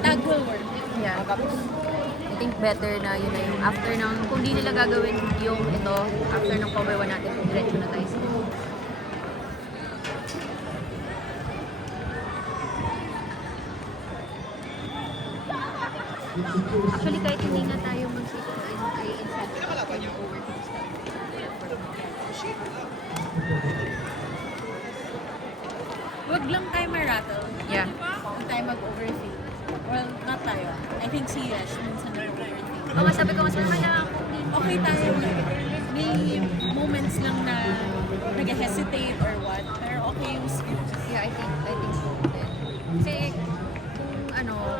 Stag will work. Yeah. I think better na yun na yung after ng, kung di nila gagawin yung ito, after ng cover 1 natin, diretso na tayo sa actually, kahit hindi nga tayo mag-sit ay inside yung co-working staff. Wag lang tayo ma-rattle. Yeah. Huwag tayo mag-overthink. Well, not tayo. I think si Yash minsan nag-overthink. Oo, sabi ko, masama na ako. Okay tayo. May moments lang na nag-hesitate or what. Pero okay yung script. Yeah, I think so din. Kasi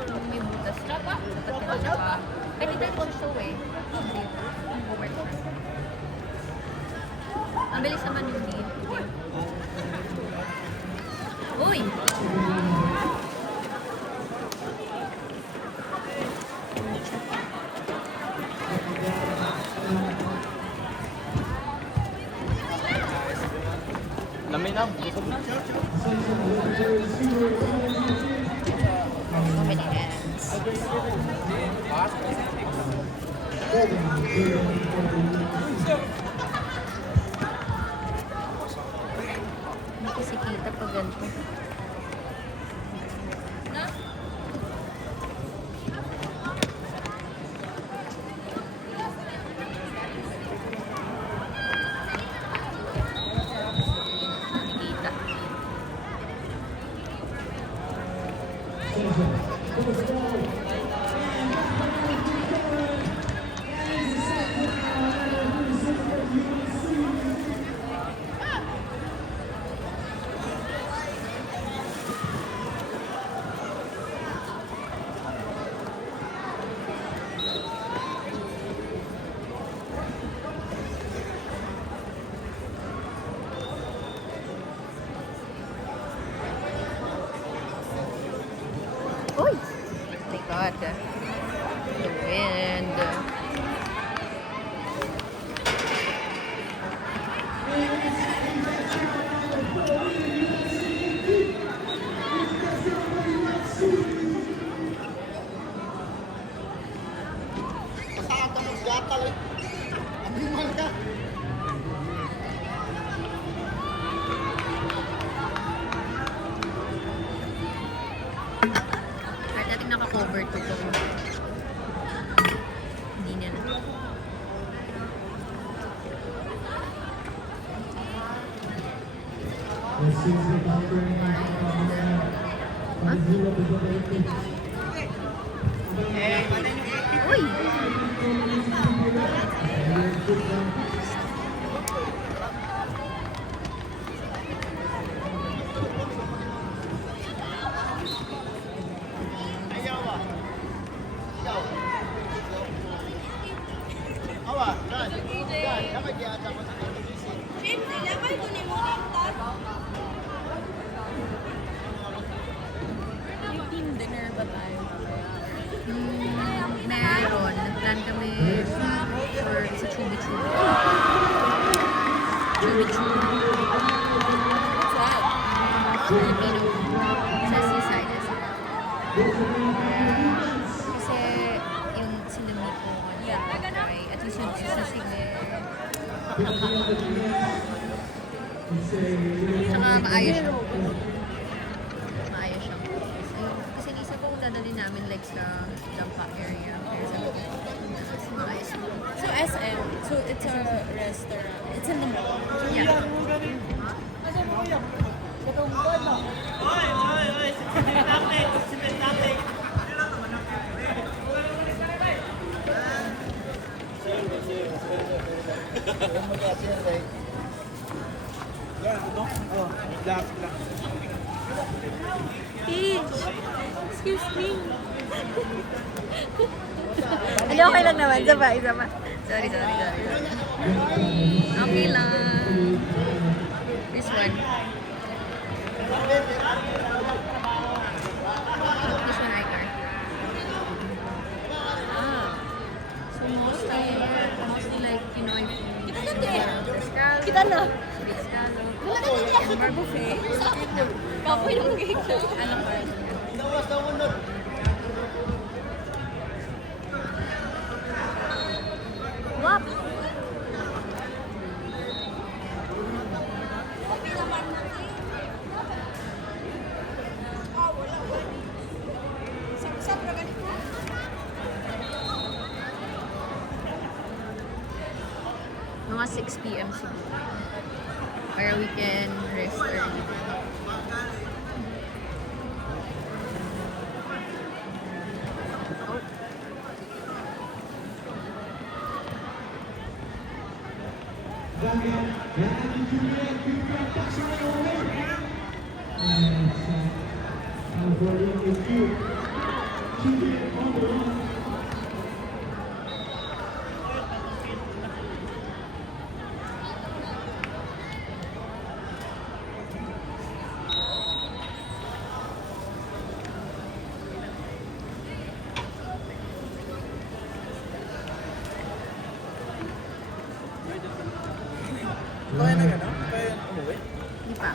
kung may butas dapat ka siya pa. Pwede tayo sa show eh. Hindi. Homework na. Ang bilis naman yung game. Uy! Lamay na, busog na. Hindi kasi kita pag ganito. Uy! Oh my God. The wind. Saan ka maggatal eh? Abimal ka. Kahit natin naka-cover to ito. Hindi niya na. Uy! Awa, Dan. Dan, dapat diata mo sa television. Yung team dinner ba tayo? Meron. Nag-plan kami for sa Chubi Chubi. Chubi Chubi. What's that? Filipino. Sa seaside. Kasi yung sila Miko. Yeah. Ay, at least yung sa sige. Tsaka maayos siya. Maayos siya. Ayun, kasi isa ko dadalhin namin like sa Dampa area. Kaya sabi ko, mas maayos siya. So SM, so it's a restaurant. It's in the mall. Yeah. Peach! Excuse me. Ano, okay lang naman. Isa pa. Sorry. Okay lang. This one. This one, Icar. So mostly like Pinoy food. Kita na. Bar buffet. Kapoy ng cake. Alam ko. Nawas na unod. Wap! Mga 6 p.m. siguro. Para we can rest early. Oh. Kaya na gano'n? Kaya umuwi? Hindi pa.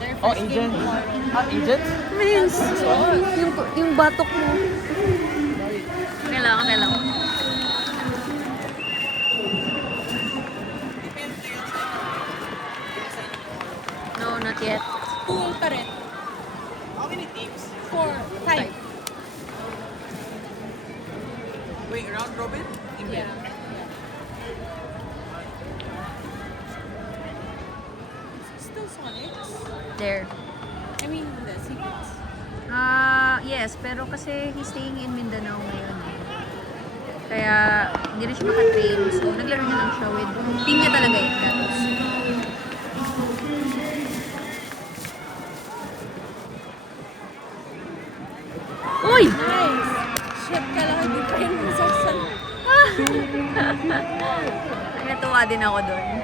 Their Oh, first game agent. tomorrow. Ah, agent? Mins! Yung batok mo. Kailangan, kailangan. No, not yet. Pool pa rin. How many teams? 4, 5. Wait, round robin? Yeah. Still Sonics? There. I mean, the Secrets. Yes, pero kasi he's staying in Mindanao ngayon eh. Kaya hindi rin siya makatrain. So, naglaro na lang siya with team niya talaga yun. Gatos. Uy! Nice! Shit, kala ko di pa rin masaksan. Natuwa din ako doon.